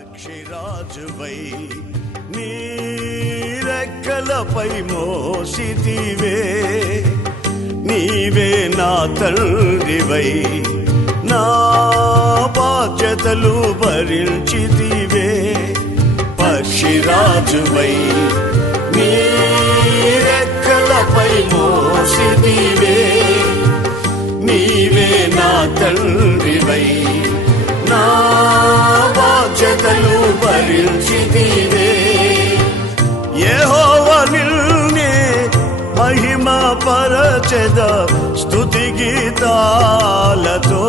సాక్షిరాజువై నీరెక్కలపై మోసిదివే నీవే నా తండ్రివై నా బాధ్యతలు భరించితివే. పక్షిరాజువై నీరెక్కలపై మోసిదివే నీవే నా తండ్రివై బాధ్యతలు భరించిదివే యెహోవా నిన్నే మహిమ పరచెద స్తుతి గీతాలతో.